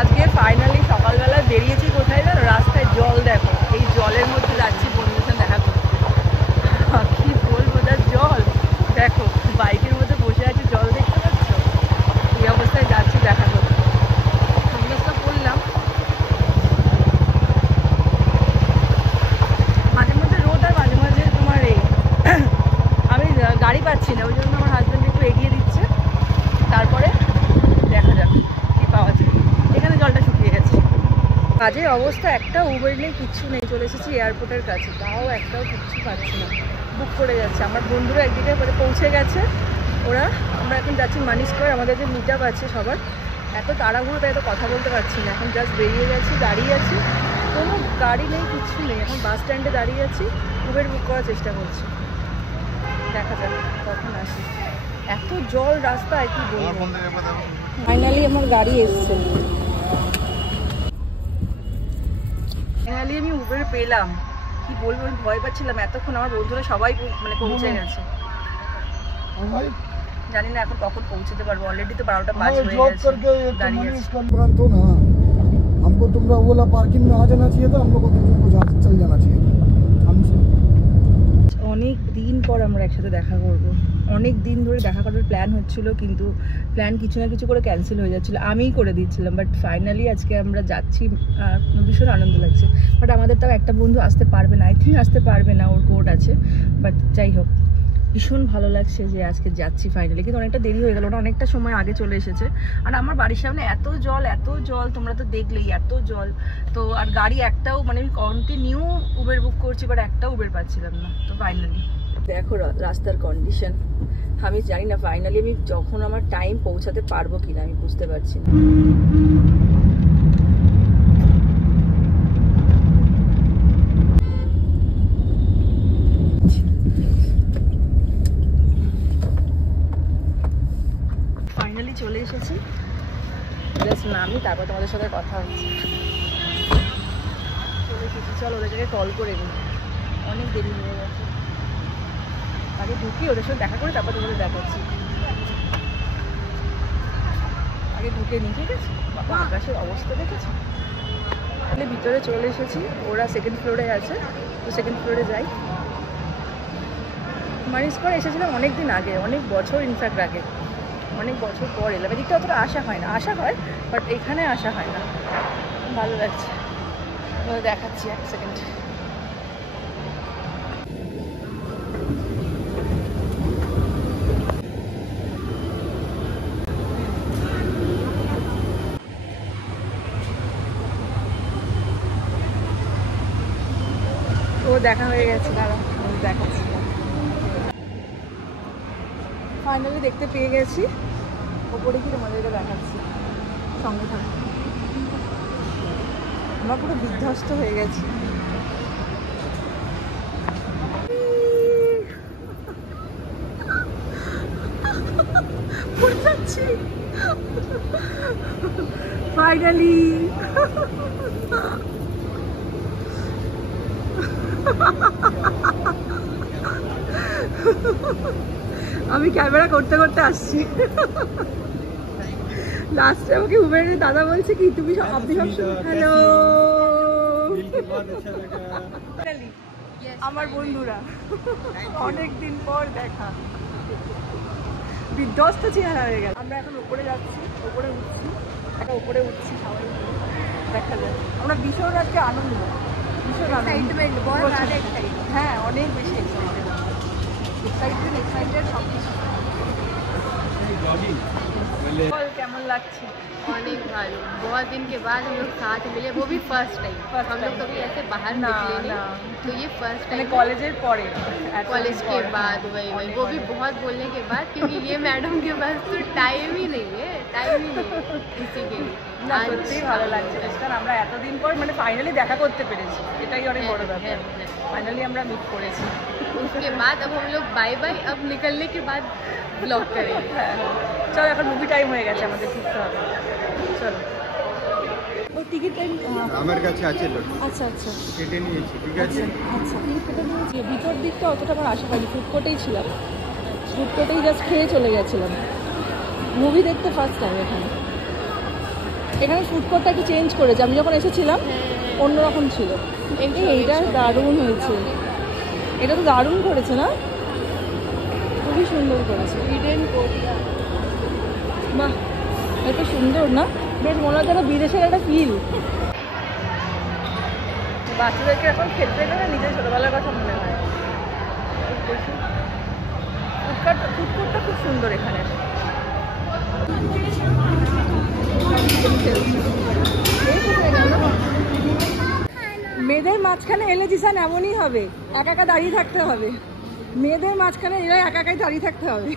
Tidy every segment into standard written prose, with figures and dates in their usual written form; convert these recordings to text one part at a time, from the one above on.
আজকে ফাইনালি সকালবেলা বেরিয়েছি কোথায় জানো, রাস্তায় জল দেখো, এই জলের মধ্যে যাচ্ছি বন্ধুদের সাথে দেখা করতে। কি বলবো, যা জল দেখো, বাইকের মধ্যে বসে আছি, জল দেখতে পাচ্ছ, এই অবস্থায় যাচ্ছি দেখা করতে। সমস্যা করলাম, মাঝে মধ্যে রোদ আর মাঝে মাঝে তোমার এই আমি গাড়ি পাচ্ছি না, ওই জন্য আমার হাজব্যান্ড একটু এগিয়ে দিচ্ছে, তারপরে দেখা যাক কি পাওয়া যায়। এখানে জলটা শুকিয়ে গেছে। কাজের অবস্থা, একটা উবের নেই, কিচ্ছু নেই। চলে এসেছি এয়ারপোর্টের কাছে, তাও একটাও কিচ্ছু পাচ্ছি না, বুক করে যাচ্ছে। আমার বন্ধুরা একদিকে পৌঁছে গেছে, ওরা আমরা এখন যাচ্ছি মানি স্কোয়ার, আমাদের যে মিট আপ আছে সবার। এত তাড়াহুড়ো, তাই এত কথা বলতে পারছি না, এখন জাস্ট বেরিয়ে গেছি, দাঁড়িয়ে আছি, কোনো গাড়ি নেই, কিচ্ছু নেই। এখন বাস স্ট্যান্ডে দাঁড়িয়ে আছি, উবের বুক করার চেষ্টা করছি, দেখা যাক কখন আসি। এত জল রাস্তায়, কি বলবো। ফাইনালি আমার গাড়ি এসছে, ফাইনালি আমি উবের পেলাম। কি বলবো, আমি ভয় পাচ্ছিলাম এতক্ষণ, আমার বন্ধুরা সবাই মানে পৌঁছে গেছে। জানি না এখন কখন পৌঁছতে পারবো, অলরেডি তো 12টা 5 হয়ে গেছে, দাঁড়িয়ে আছি। हमको तुमरा ओला पार्किंग में आ जाना चाहिए था, हम लोग को तुमको चल जाना चाहिए था। অনেক দিন পর আমরা একসাথে দেখা করব, অনেক দিন ধরে দেখা করার প্ল্যান হচ্ছিল, কিন্তু প্ল্যান কিছু না কিছু করে ক্যান্সেল হয়ে যাচ্ছিলো, আমিই করে দিচ্ছিলাম। বাট ফাইনালি আজকে আমরা যাচ্ছি, ভীষণ আনন্দ লাগছে। বাট আমাদের তাও একটা বন্ধু আসতে পারবে না, আই থিঙ্ক আসতে পারবে না, ওর কোর্ট আছে। বাট যাই হোক, ভীষণ ভালো লাগছে যে আজকে যাচ্ছি ফাইনালি। কিন্তু অনেকটা দেরি হয়ে গেল, ওটা অনেকটা সময় আগে চলে এসেছে। আর আমার বাড়ির সামনে এত জল, এত জল, তোমরা তো দেখলেই এত জল। তো আর গাড়ি একটাও, মানে আমি কন্টিনিউ উবের বুক করছি, বাট একটাও উবের পাচ্ছিলাম না। তো ফাইনালি দেখো রাস্তার কন্ডিশন, আমি জানি না ফাইনালি আমি যখন আমার টাইম পৌঁছাতে পারবো কিনা, আমি বুঝতে পারছি না। ফাইনালি চলে এসেছি, জাস্ট নামি, তারপর তোমাদের সাথে কথা হচ্ছে। চলে এসেছি, চলো ওদেরকে কল করে নিই, অনেক দেরি হয়ে গেছে। আগে ঢুকি, ওদের সাথে দেখা করে তারপর তোমাদের দেখাচ্ছি। আগে ঢুকে নিই, ঠিক আছে? বাবা আকাশের অবস্থা দেখেছি। ভিতরে চলে এসেছি, ওরা সেকেন্ড ফ্লোরে আছে, তো সেকেন্ড ফ্লোরে যাই। মানি স্কোয়ার এসেছিলাম অনেক দিন আগে, অনেক বছর ইনফ্যাক্ট আগে, অনেক বছর পর এলাম। এদিকটা অতটা আসা হয় না, আসা হয় বাট এখানে আসা হয় না। ভালো লাগছে, দেখাচ্ছি এক সেকেন্ড। ও দেখা হয়ে গেছে, দাঁড়া দেখাচ্ছি। ফাইনালি দেখতে পেয়ে গেছি, ওপরে কি তোমাদেরকে দেখাচ্ছি, সঙ্গে থাকো। আমরা পুরো বিধ্বস্ত হয়ে গেছি। ফাইনালি আমি ক্যামেরা করতে করতে আসছি, লাস্টে আমাকে উবেরের দাদা বলছে কি তুমি আপনি সব হ্যালো, আমার বন্ধুরা অনেকদিন পর দেখা, বিধ্বস্ত চেহারা হয়ে গেল। আমরা এখন উপরে যাচ্ছি, উপরে উঠছি, উপরে উঠছি সবাই, দেখা যায়। আমরা ভীষণ আজকে আনন্দ, ভীষণ এক্সাইটমেন্ট, হ্যাঁ অনেক বেশি এক্সাইটেড সব কিছু। কেমন লাগছে? অনেক ভালো, बहुत दिन के बाद हम लोग साथ मिले, वो भी फर्स्ट टाइम। हम लोग कभी ऐसे बाहर निकले नहीं, तो ये फर्स्ट टाइम कॉलेजेर पढ़े, कॉलेज के बाद वही वो भी बहुत बोलने के बाद, क्योंकि ये मैडम के पास तो टाइम ही नहीं है, टाइम ही नहीं है इसी के लिए। সত্যিই ভালো লাগছে, কারণ আমরা এতদিন পর মানে ফাইনালি দেখা করতে পেরেছি, এটাই অনেক বড় ব্যাপার। ফাইনালি আমরা মিট করেছি। उसके बाद अब हम लोग बाय बाय, अब निकलने के बाद ব্লগ करेंगे। চলো এখন মুভি টাইম হয়ে গেছে, আমাদের ফিরতে হবে, চলো। ও টিকিট টাইম আমার কাছে আছে, আচ্ছা আচ্ছা কেটে নিয়েছি, ঠিক আছে। আচ্ছা টিকিট কেটে নিয়েছি। ভিতর দিকটা অতটা আমার আশা হয়নি, ফুড কোর্টেই ছিলাম, ফুড কোর্টেই জাস্ট খেয়ে চলে গেছিলাম। মুভি দেখতে ফার্স্ট টাইম এখানে। এখানে ফুড কোর্টটা একটু চেঞ্জ করেছে, আমি যখন এসেছিলাম অন্যরকম ছিল। এইটা দারুণ হয়েছে, এটা তো দারুণ করেছে না, খুবই সুন্দর করেছে। ইডেন কোরিয়া বাহ, এত সুন্দর না, বেশ মনে হয় যেন বিদেশের একটা ফিল। বাচ্চাদেরকে এখন খেলতে গেলে নিজের ছোটবেলার কথা মনে হয়। ফুডকোর্টটা খুব সুন্দর এখানে। মেয়েদের মাঝখানে এলে জিসান এমনই হবে, একা একা দাঁড়িয়ে থাকতে হবে। মেয়েদের মাঝখানে এরা একা একাই দাঁড়িয়ে থাকতে হবে।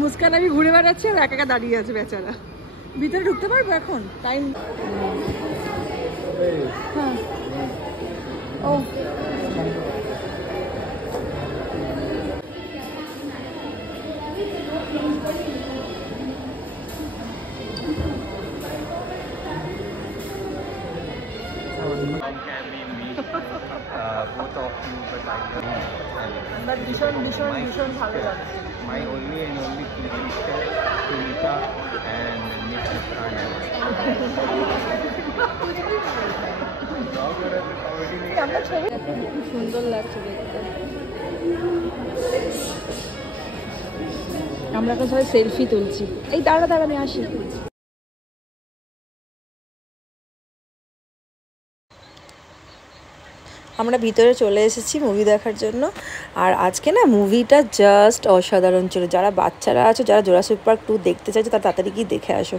মুস্কান আমি ঘুরে বেড়াচ্ছি আর একা একা দাঁড়িয়ে আছে বেচারা। ভিতরে ঢুকতে পারবো এখন? টাইম। হ্যাঁ, ও both of you, but I আমার ভীষণ ভীষণ ভীষণ ভালো লাগছে। my only and only two sister, Sunita and Mrs. Rana. আমরা ছবি খুব সুন্দর লাগছে দেখতে। আমরা এখন সবাই সেলফি তুলছি। এই দাঁড়া দাঁড়া, আমি আসি। আমরা ভিতরে চলে এসেছি মুভি দেখার জন্য। আর আজকে না মুভিটা জাস্ট অসাধারণ ছিল। যারা বাচ্চারা আছো, যারা জুরাসিক পার্ক 2 দেখতে চাইছো, তারা তাড়াতাড়ি গিয়ে দেখে আসো,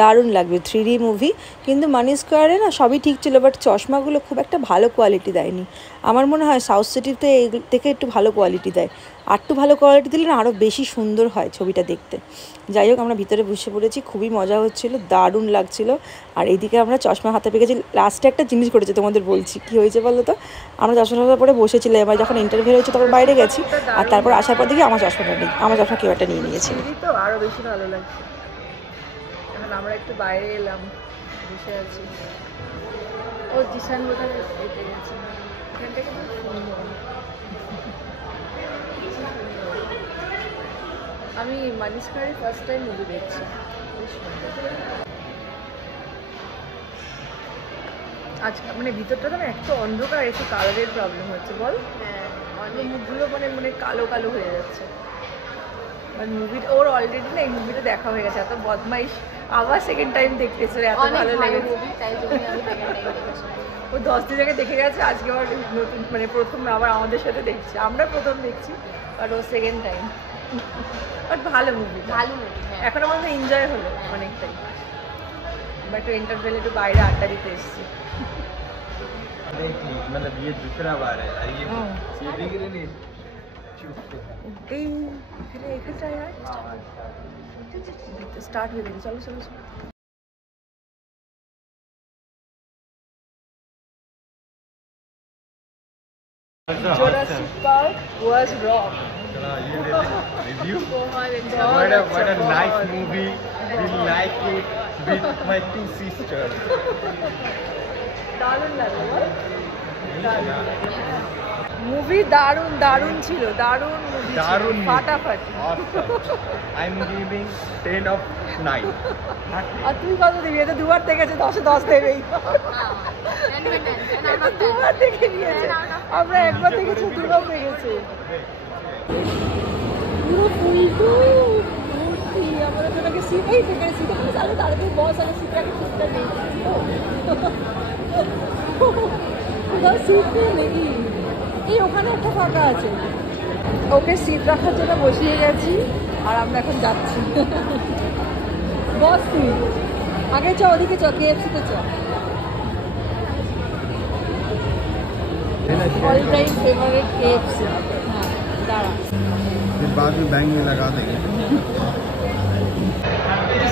দারুণ লাগবে। 3D মুভি, কিন্তু মানি স্কোয়ারে না সবই ঠিক ছিল, বাট চশমাগুলো খুব একটা ভালো কোয়ালিটি দেয়নি। আমার মনে হয় সাউথ সিটিতে এগুলো থেকে একটু ভালো কোয়ালিটি দেয়, আর একটু ভালো কোয়ালিটি দিলে না আরও বেশি সুন্দর হয় ছবিটা দেখতে। যাই হোক, আমরা ভিতরে বসে পড়েছি, খুবই মজা হচ্ছিল, দারুণ লাগছিল। আর এইদিকে আমরা চশমা হাতে পেয়ে গেছি। লাস্টে একটা জিনিস করেছে, তোমাদের বলছি কী হয়েছে বলো তো। আমরা চশমাটা পরে বসেছিলাম, এবার যখন ইন্টারভিউ হয়েছে তখন বাইরে গেছি, আর তারপর আসার পর দেখি আমার চশমাটা নেই। আমার চশমা কেউ একটা নিয়ে নিয়েছিল। তো আরও বেশি ভালো লাগছে। এখন আমরা একটু বাইরে এলাম, বসে আছি। ও জিসান বোধহয় এসে গেছে, এখান থেকে আমি মানি স্কোয়ারে ফার্স্ট টাইম মুভি দেখছি। আজকে মানে ভিতরটা তো একটু অন্ধকার, একটু কালারের প্রবলেম হচ্ছে বল। মুখগুলো মানে মানে কালো কালো হয়ে যাচ্ছে। মানে মুভিটা ওর অলরেডি না এই মুভিটা দেখা হয়ে গেছে, এত বদমাইশ আবার সেকেন্ড টাইম দেখতেছে, এত ভালো লেগেছে। ও 10 দিন আগে দেখে গেছে, আজকে আবার নতুন মানে প্রথম আবার আমাদের সাথে দেখছি। আমরা প্রথম দেখছি, বাট ও সেকেন্ড টাইম। বাট ভালো মুভি, ভালো মুভি। এখন আমাদের এনজয় হলো অনেকটাই। আমরা একটু এন্টারভেলে একটু বাইরে আড্ডা দিতে এসেছি। मतलब ये दूसरा बार है और ये सीढ़ी के लिए नहीं এই এখানটায় স্টার্ট হয়ে গেছে। চলো চলো চলো। Jurassic Park was wrong. review. What What a nice movie. We like it with my two sisters. দারুণ লাগলো। মুভি দারুণ দারুণ ছিল, দারুণ মুভি, দারুণ movie. ফাটাফাটি। I'm giving 10 of 9. আর তুই কত দিবি? এটা দুবার দেখেছে, 10-এ 10 দেবেই। এটা দুবার দেখে নিয়েছে, আমরা একবার দেখেছি, দুবার দেখেছে। পুরো ফুলটু মূর্তি। আমাদের জন্য সিট, এই সেখানে সিটে পুরো চালু, তাড়াতাড়ি বস, আগে সিটে আগে সিটটা নেই। কোথাও সিট নেই নাকি? এই ওখানে একটা ফাঁকা আছে, ওকে সিট রাখার জন্য বসিয়ে গেছি, আর আমরা এখন যাচ্ছি। বস তুই আগে চ, ওদিকে চ, KFC-তে চ। All time favourite KFC। हाँ दाड़ा, फिर बाद में बैंक में लगा देंगे।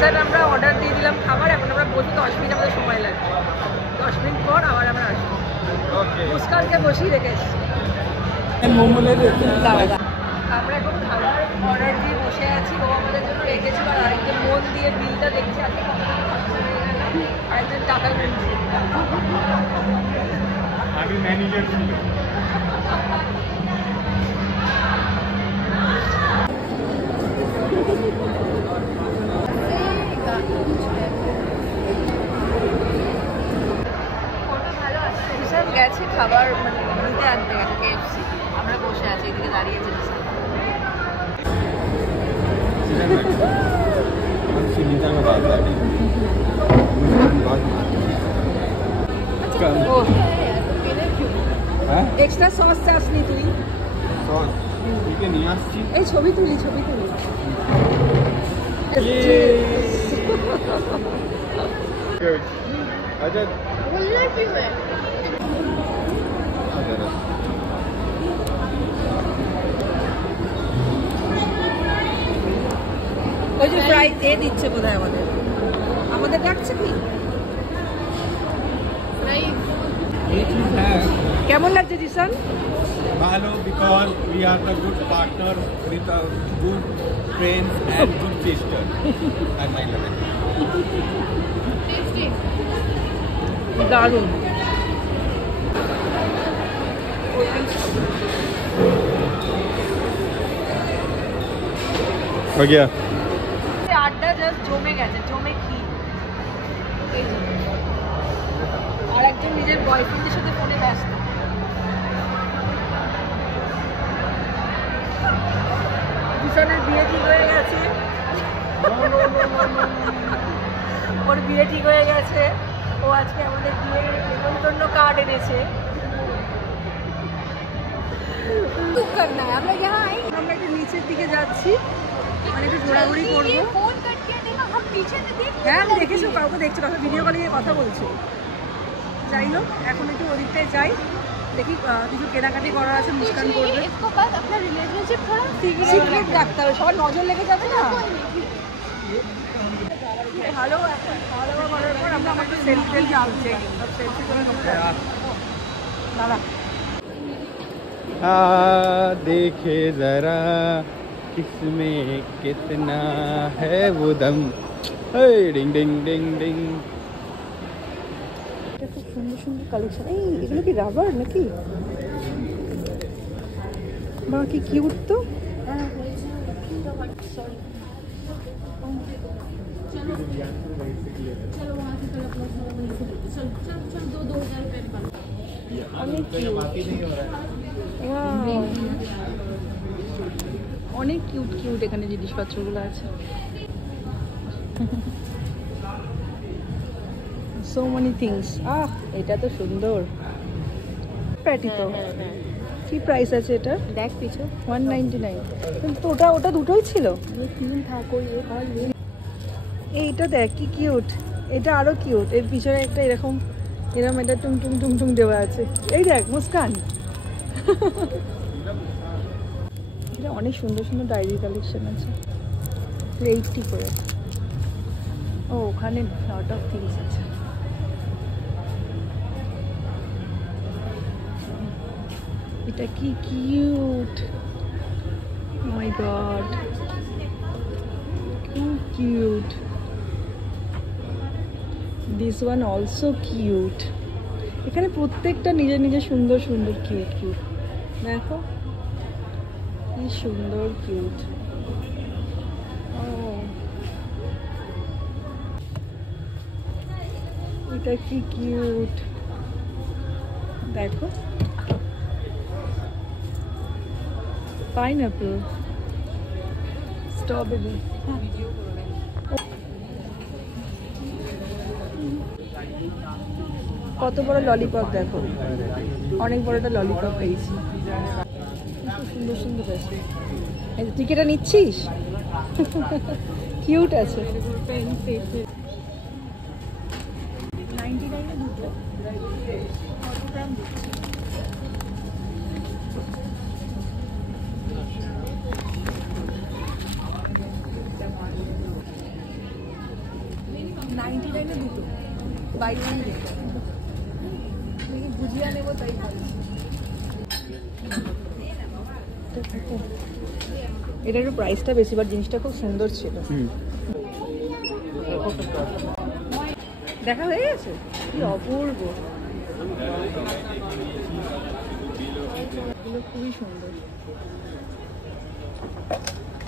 স্যার আমরা অর্ডার দিয়ে দিলাম খাবার, এখন আমরা বসে 10 মিনিট আমাদের সময় লাগবে। 10 মিনিট পর আবার আমরা আসবো। মুস্কানকে বসিয়ে রেখেছি। আমরা এখন খাবার অর্ডার দিয়ে বসে আছি, ও আমাদের জন্য রেখেছিল, আর আরেকজন মন দিয়ে বিলটা দেখছি, আজকে কত টাকা খরচা হয়ে গেল, আরেকজন টাকা গুনছে। अभी मैनेजर জিসান গেছে খাবার মানে নিতে আনতে গেছে KFC। আমরা বসে আছি এদিকে দাঁড়িয়েছে জিসান। सुनीता का बात है ও এক্সট্রা সস চাসনি তুই? सॉस ठीक है नहीं আসছি এই ছবি তুলি अच्छा बोलना क्यों है? ওই যে ফ্রাই দিচ্ছে বোধহয় আমাদের ডাকছে কি? राइस ये चीज है কেমন লাগছে Jisan? Hello, because we are the good partner with a good friends and good sister. I might love it. Tasty দারুণ। हो गया আড্ডা জাস্ট জমে গেছে, জমে কি এই যে। আর একজন নিজের বয়ফ্রেন্ডের সাথে ফোনে ব্যস্ত। জিসানের বিয়ে ঠিক হয়ে গেছে, ওর বিয়ে ঠিক হয়ে গেছে। ও আজকে আমাদের বিয়ে নেমন্তন্ন কার্ড এনেছে। करना है আমরা यहाँ आए আমরা একটু নিচের দিকে যাচ্ছি, মানে একটু ঘোরাঘুরি করবো। फोन करके देखो हम पीछे से देख হ্যাঁ আমি দেখেছি, কাউকে দেখছি, কথা ভিডিও কলে কথা বলছি। যাই হোক এখন একটু ওদিকটায় যাই, দেখি কিছু কেনাকাটি করার আছে, মুস্কান করবে। इसको बस अपना रिलेशनशिप थोड़ा সিক্রেট রাখতে হবে, সবার নজর লেগে যাবে না। ভালো এখন খাওয়া দাওয়া করার পর আমরা আমাদের সেলফি তুলছি, সেলফি করে নেবো। দাঁড়া देखे जरा किसमें कितना है वो दम डिंग डिंग डिंग डिंग খুব সুন্দর সুন্দর কালেকশন। এই এগুলো কি রাবার নাকি? বা কি কিউট তো। অনেক অনেক কিউট কিউট এখানে জিনিসপত্রগুলো আছে। So many things. এটা তো সুন্দর প্যাটি তো। কি প্রাইস আছে এটা? देख पीछे 199। কিন্তু ওটা দুটোই ছিল। ये तीन था कोई एक और ले এইটা দেখ কি কিউট, এটা আরো কিউট। এর পিছনে একটা এরকম এটা টুং টুং টুং টুং দেওয়া আছে। এই দেখ মুস্কান, এটা অনেক সুন্দর সুন্দর ডায়েরি কালেকশন আছে। 80 করে। ও ওখানে লট অফ থিংস আছে। এটা কি cute, my god cute. This one also cute. এখানে প্রত্যেকটা নিজের নিজের সুন্দর সুন্দর কিউট কিউট। দেখো কি সুন্দর কিউট। এটা কি কিউট দেখো। Pineapple, strawberry. কত বড় ললিপপ দেখো, অনেক বড় একটা ললিপপ পেয়েছি। সুন্দর সুন্দর আছে। তুই কি এটা নিচ্ছিস? কিউট আছে। 99 দুটো। কত দাম দিচ্ছি? দুটো বাইরে ভুজিয়া নেবো তাই ভালো। এটার একটু প্রাইসটা বেশি, বাট জিনিসটা খুব সুন্দর ছিল। দেখা হয়ে গেছে, কি অপূর্ব, এগুলো খুবই সুন্দর।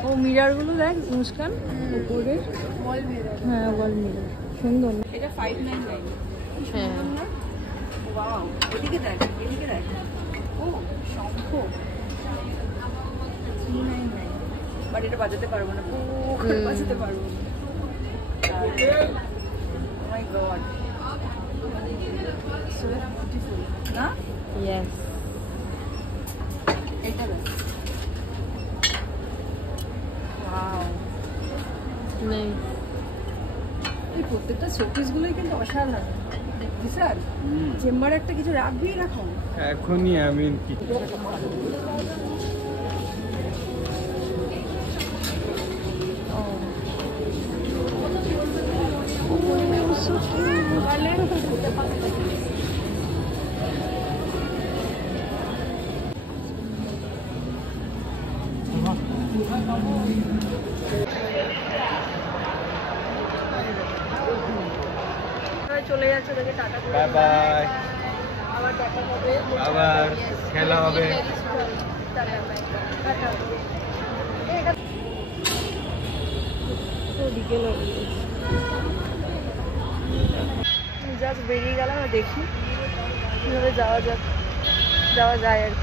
ও মিরারগুলো দেখ মুস্কান উপরের। वॉल मिरर হ্যাঁ ওয়াল মিরার সুন্দর না? এটা 599 হ্যাঁ না? ওয়াও এদিকে দেখ এদিকে দেখ। ও শঙ্খ 399 বাট এটা বাজাতে পারবো না, বাজাতে পারবো না। মাই গড সো বিউটিফুল না? यस এটা দেখ ওয়াও। नहीं এই প্রত্যেকটা শোপিসগুলোই কিন্তু অসাধারণ। স্যার চেম্বারে একটা কিছু রাখবি রাখো। এখনই আমি কি চলে যাচ্ছে, ওদেরকে টাটা করে বাই বাই, আবার দেখা হবে। আবার খেলা হবে। Tata tata. এটা তো বিকেল হয়ে গেছে, জাস্ট বেরিয়ে গেলাম, দেখি কীভাবে যাওয়া যায় আর কি।